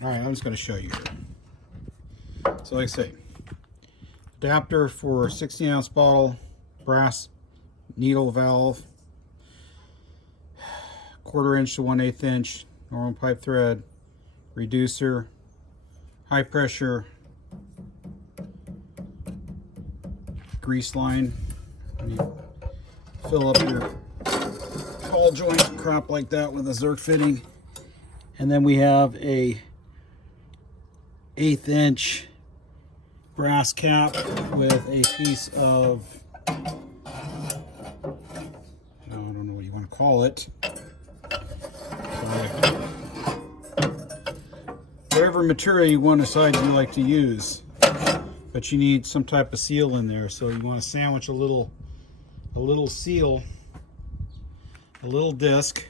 All right, I'm just going to show you here. So like I say, adapter for 16-ounce bottle, brass needle valve, 1/4 inch to 1/8 inch, normal pipe thread, reducer, high pressure grease line. When you fill up your ball joint crap like that with a Zerk fitting. And then we have a 1/8 inch brass cap with a piece of, I don't know what you want to call it. Whatever material you want to decide you like to use, but you need some type of seal in there. So you want to sandwich a little seal, a little disc,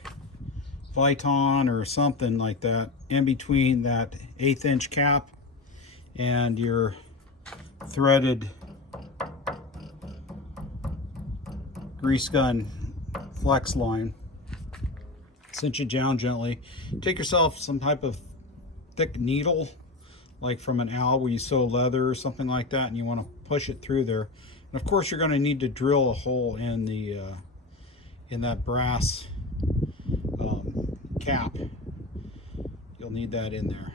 Viton or something like that, in between that 1/8 inch cap and your threaded grease gun flex line. Cinch it down gently. Take yourself some type of thick needle, like from an owl where you sew leather or something like that, and you want to push it through there. And of course, you're going to need to drill a hole in the in that brass cap. You'll need that in there,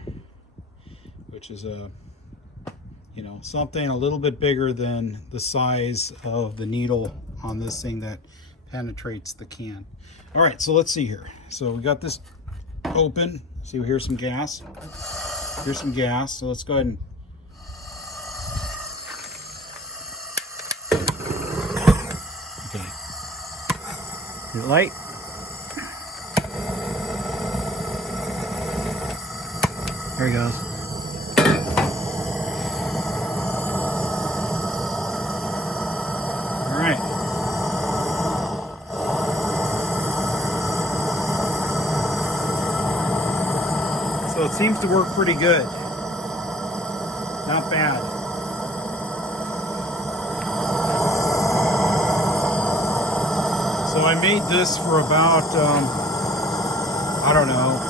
which is a something a little bit bigger than the size of the needle on this thing that penetrates the can. All right, so let's see here. So we got this open. See, here's some gas. Here's some gas. So let's go ahead and your light. There he goes. All right. So it seems to work pretty good. Not bad. So I made this for about, I don't know.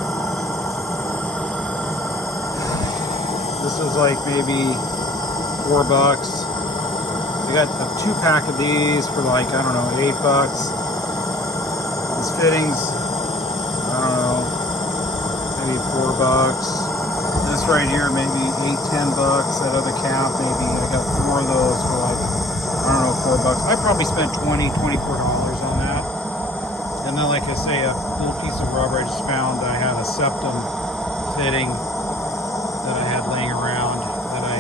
This was like maybe $4. I got a 2-pack of these for like, I don't know, $8. These fittings, I don't know, maybe $4. This right here, maybe $8-10. That other cap, maybe I got 4 of those for like, I don't know, $4. I probably spent $24 on that. And then, like I say, a little piece of rubber I just found. I had a septum fitting that I had laying around that I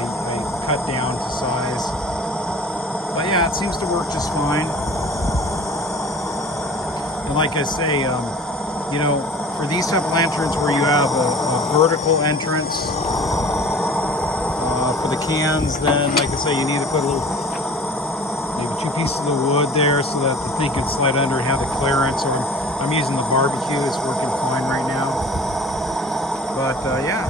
cut down to size. But yeah, it seems to work just fine. And like I say, you know, for these type of lanterns where you have a vertical entrance for the cans, then like I say, you need to put a little, maybe 2 pieces of the wood there so that the thing can slide under and have the clearance. Or I'm using the barbecue, it's working fine right now. But yeah,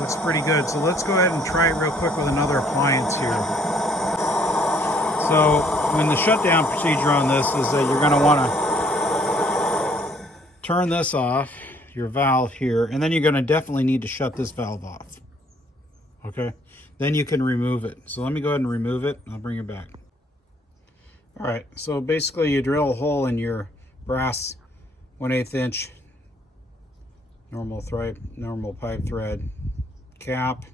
looks pretty good. So let's go ahead and try it real quick with another appliance here. So when the shutdown procedure on this is that you're going to want to turn this off, your valve here, and then you're going to definitely need to shut this valve off. Okay, then you can remove it. So let me go ahead and remove it. I'll bring it back. All right, so basically you drill a hole in your brass 1/8 inch normal pipe thread cap.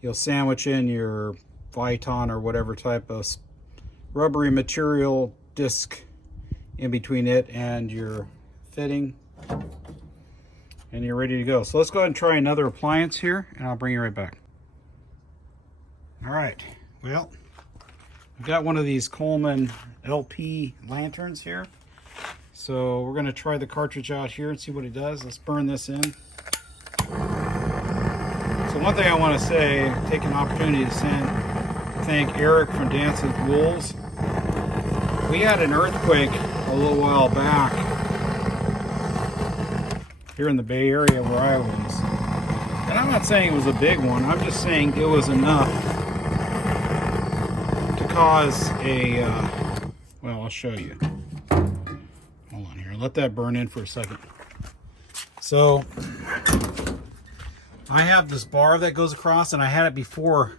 You'll sandwich in your Viton or whatever type of rubbery material disc in between it and your fitting, and you're ready to go. So let's go ahead and try another appliance here, and I'll bring you right back. All right, well, I've got one of these Coleman LP lanterns here. So we're going to try the cartridge out here and see what it does. Let's burn this in. So one thing I want to say, take an opportunity to thank Eric from Dancing with Wolves. We had an earthquake a little while back here in the Bay Area where I was. And I'm not saying it was a big one. I'm just saying it was enough to cause a, well, I'll show you. Hold on here. Let that burn in for a second. So I have this bar that goes across, and I had it before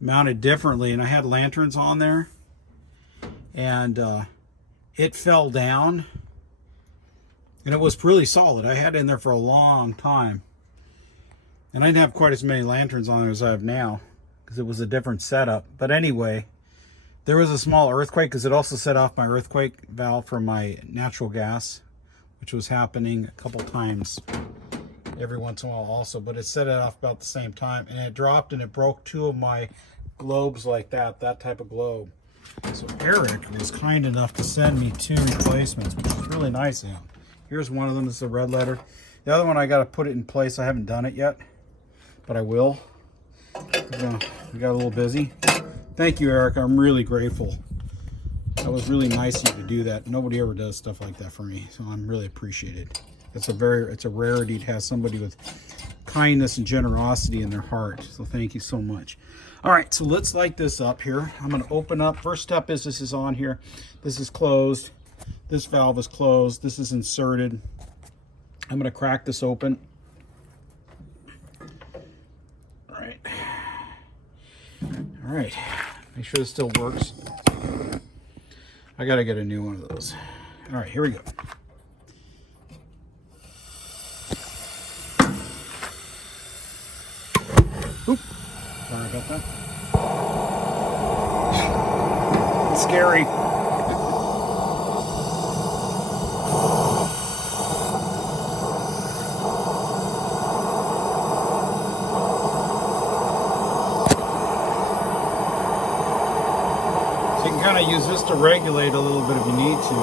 mounted differently, and I had lanterns on there, and it fell down, and it was really solid. I had it in there for a long time, and I didn't have quite as many lanterns on there as I have now because it was a different setup. But anyway, there was a small earthquake because it also set off my earthquake valve for my natural gas, which was happening a couple times every once in a while also, but it set it off about the same time, and it dropped and it broke two of my globes like that type of globe. So Eric was kind enough to send me 2 replacements, which is really nice of him. Here's one of them, is the red letter. The other one, I got to put it in place. I haven't done it yet, but I will. We got a little busy. Thank you, Eric. I'm really grateful. That was really nice of you to do that. Nobody ever does stuff like that for me, so I'm really appreciated. It's a rarity to have somebody with kindness and generosity in their heart. So thank you so much. All right, so let's light this up here. I'm going to open up. First step is this is on here. This is closed. This valve is closed. This is inserted. I'm going to crack this open. All right. All right. Make sure this still works. I got to get a new one of those. All right, here we go. Oop. Sorry about that. It's scary. So you can kind of use this to regulate a little bit if you need to.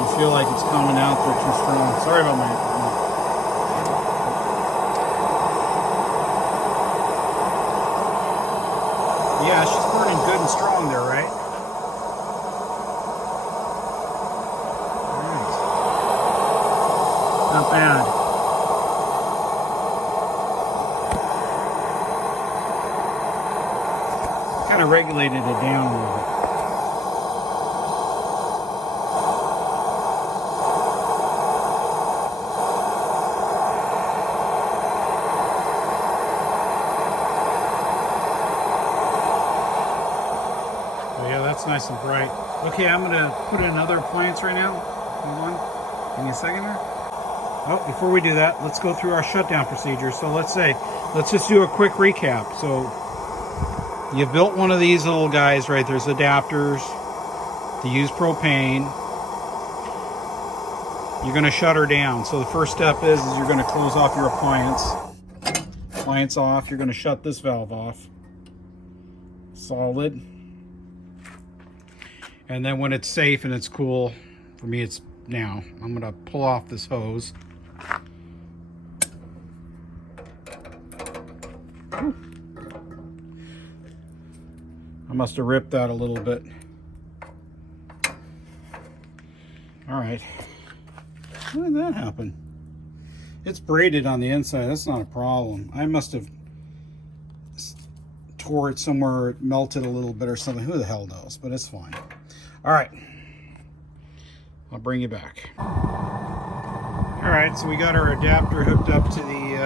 You feel like it's coming out there too strong. Sorry about my... Yeah, she's burning good and strong there, right? All right. Not bad. Kind of regulated it down a little bit. That's nice and bright. Okay, I'm going to put in another appliance right now. Hold on. Give me a second here. Oh, before we do that, let's go through our shutdown procedure. So let's just do a quick recap. So you built one of these little guys, right? There's adapters to use propane. You're going to shut her down. So the first step is you're going to close off your appliance. Appliance off. You're going to shut this valve off. Solid. And then when it's safe and it's cool, for me it's now, I'm gonna pull off this hose. I must have ripped that a little bit. All right, how did that happen? It's braided on the inside, that's not a problem. I must have tore it somewhere, melted a little bit or something, who the hell knows, but it's fine. All right, I'll bring you back. All right, so we got our adapter hooked up to the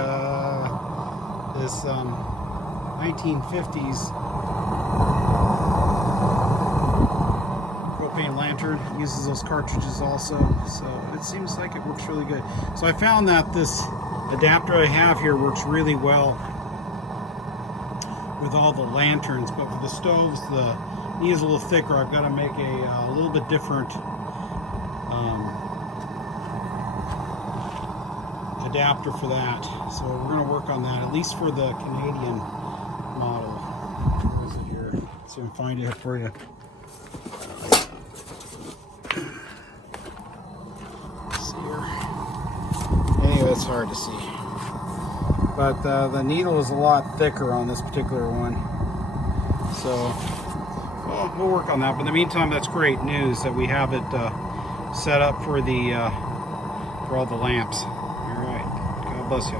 this 1950's propane lantern. It uses those cartridges also, so it seems like it works really good. So I found that this adapter I have here works really well with all the lanterns, but with the stoves, the needs a little thicker. I've got to make a little bit different adapter for that. So we're going to work on that, at least for the Canadian model. Where is it here? Let's see if I can find it for you. Let's see here. Anyway, it's hard to see. But the needle is a lot thicker on this particular one. So we'll work on that, but in the meantime, that's great news that we have it set up for the for all the lamps. All right, God bless you.